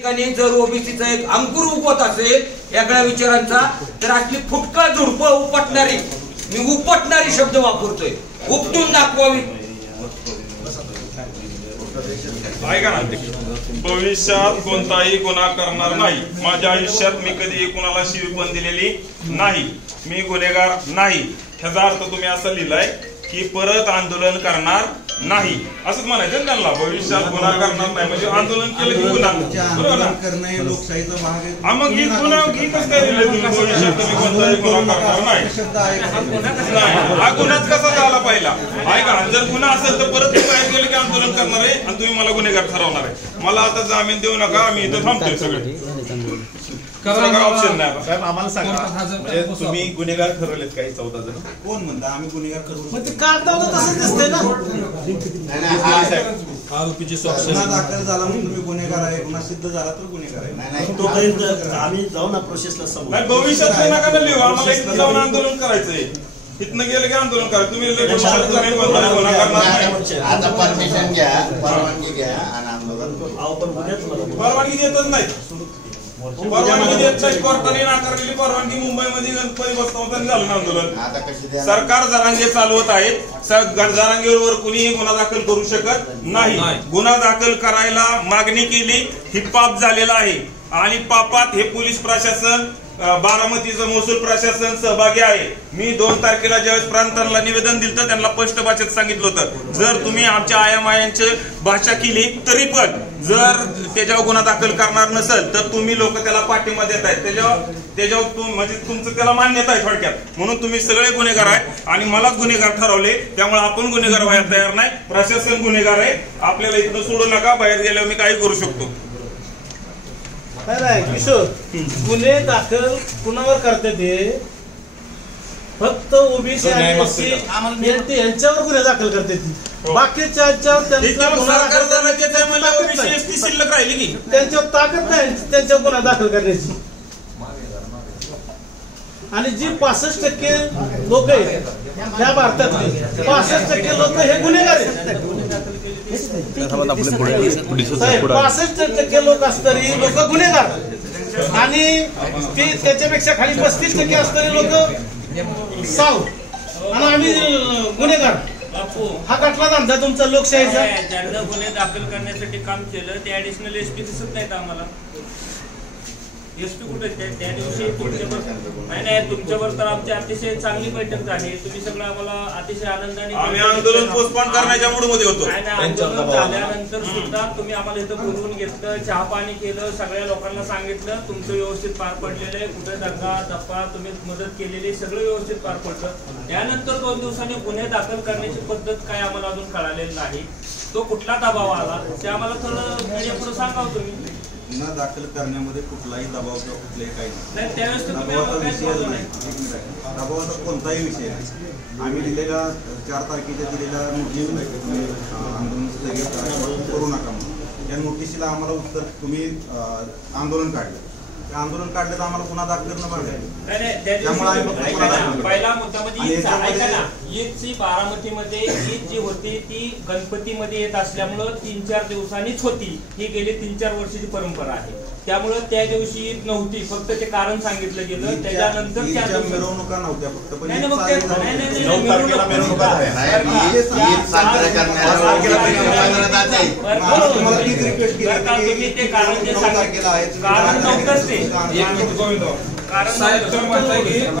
ठिकाणी जर ओबीसीचा एक अंकुर उपत असेल वेगळ्या विचारांचा, तर असली फुटका झुडपं उपटणारी, मी उपटणारी शब्द वापरतोय, उपटून दाखवावी. ऐका ना, भविष्यात कोणताही गुन्हा करणार नाही. माझ्या आयुष्यात मी कधी कुणाला शिवी पण दिलेली नाही. मी गुन्हेगार नाही. ह्याचा अर्थ तुम्ही असं लिहिलाय की परत आंदोलन करणार नाही असंच म्हणायचं त्यांना. भविष्यात गुन्हा करणार नाही म्हणजे आंदोलन केलं की गुन्हा, बरोबर लोकशाहीचा भाग आहे. मग ही गुन्हा कसं काय दिलं तुम्ही? भविष्यात तुम्ही कोणताही गुन्हा करणार नाही, हा गुन्हाच कसा झाला पहिला? ऐका, जर गुन्हा असेल तर परत तुम्ही बाहेर गेले की आंदोलन करणार आहे आणि तुम्ही मला गुन्हेगार ठरवणार आहे. मला आता जामीन देऊ नका, आम्ही इथं थांबतोय सगळे. ऑप्शन नाही. साहेब आम्हाला सांगा, म्हणजे तुम्ही गुन्हेगार ठरवलेत काही 14 जण? कोण म्हणता आम्ही गुन्हेगार ठरवलं? आरोपीची गुन्हा दाखल झाला म्हणून तुम्ही गुन्हेगार आहे, गुन्हा सिद्ध झाला तर गुन्हेगार आहे. तोपर्यंत आम्ही जाऊ ना प्रोसेसला समोर. भविष्यात नका लिहू, आम्हाला इथं जाऊन आंदोलन करायचंय. इथनं गेलं की आंदोलन करा. तुम्ही आता परमिशन घ्या, परवानगी घ्या आणि आंदोलन करू. परवानगी देतच नाही. परवानगी देत नाही. कोर्टाने नाकारलेली परवानगी मुंबईमध्ये गणपती बसताना झालं आंदोलन. सरकार जरांगे चालवत आहेत. जरांगेवर कुणीही गुन्हा दाखल करू शकत नाही. गुन्हा दाखल करायला मागणी केली, ही पाप झालेला आहे. आणि पापात हे पोलीस प्रशासन, बारामतीचं महसूल प्रशासन सहभागी आहे. मी 2 तारखेला ज्यावेळेस प्रांतांना निवेदन दिलं त्यांना स्पष्ट भाषेत सांगितलं होतं, जर तुम्ही आमच्या आयामायांची भाषा केली तरी पण जर त्याच्यावर गुन्हा दाखल करणार नसेल तर तुम्ही लोक त्याला पाठिंबा देत आहेत. त्याच्यावर म्हणजे तुमचं त्याला मान्यता आहे थोडक्यात. म्हणून तुम्ही सगळे गुन्हेगार आहेत आणि मलाच गुन्हेगार ठरवले. त्यामुळे आपण गुन्हेगार व्हायला तयार नाही. प्रशासन गुन्हेगार आहे. आपल्याला इथं सोडू नका. बाहेर गेल्यावर मी काही करू शकतो. किशोर, गुन्हे दाखल कुणावर करते ते? फक्त ओबीसी आणि एससी यांच्यावर गुन्हे दाखल करते ती. बाकीच्या शिल्लक राहिली की त्यांच्यावर ताकद नाही त्यांच्यावर गुन्हा दाखल करण्याची. आणि जी 65% लोक आहेत त्या भारतातले 65% लोक हे गुन्हेगार आहेत. 65% लोक असणारी लोक गुन्हेगार आणि त्याच्यापेक्षा खाली 35% असणारी लोक साव आणि आम्ही गुन्हेगार. हा कटला धंदा तुमचा लोकशाहीचा. ज्यांना गुन्हे दाखल करण्यासाठी काम केलं ते ऍडिशनल एसपी दिसत नाहीत आम्हाला. एसपी कुठे त्या दिवशी नाही तुमच्यावर तर आमची अतिशय चांगली बैठक झाली. तुम्ही सगळं आम्हाला अतिशय आनंदाने, आम्ही आंदोलन पोस्टपोन करण्याच्या मूडमध्ये होतो. आंदोलन झाल्यानंतर सुद्धा तुम्ही आम्हाला इथं बोलवून घेतलं, चहा पाणी केलं, सगळ्या लोकांना सांगितलं तुमचं व्यवस्थित पार पडलेलं आहे. कुठे दंगा दप्पा तुम्ही मदत केलेली, सगळं व्यवस्थित पार पडलं. त्यानंतर 2 दिवसांनी गुन्हे दाखल करण्याची पद्धत काय आम्हाला अजून कळालेली नाही. तो कुठला दबाव आला ते आम्हाला थोडं मीडिया पुढे सांगावं तुम्ही. गुन्हा दाखल करण्यामध्ये कुठलाही दबाव किंवा कुठलेही काही नाही. त्यावेळेस दबावाचा कोणताही विषय नाही. आम्ही दिलेल्या 4 तारखेच्या दिलेल्या नोटीस आंदोलन स्थगित करू नका म्हणून, या नोटीसला आम्हाला उत्तर तुम्ही आंदोलन काढलं. आंदोलन काढलं तर आम्हाला गुन्हा दाखल करणं पहिला मुद्दा म्हणजे ईदची बारामतीमध्ये ईद जी होती ती गणपतीमध्ये येत असल्यामुळं 3-4 दिवसांनीच होती. ही गेली 3-4 वर्षाची परंपरा आहे. त्यामुळं त्या दिवशी ईद नव्हती, फक्त ते कारण सांगितलं गेलं. त्याच्यानंतर मिरवणुका नव्हत्या, फक्त तुम्ही ते कारण जे सांगितलं कारण नव्हतंच ते. कारण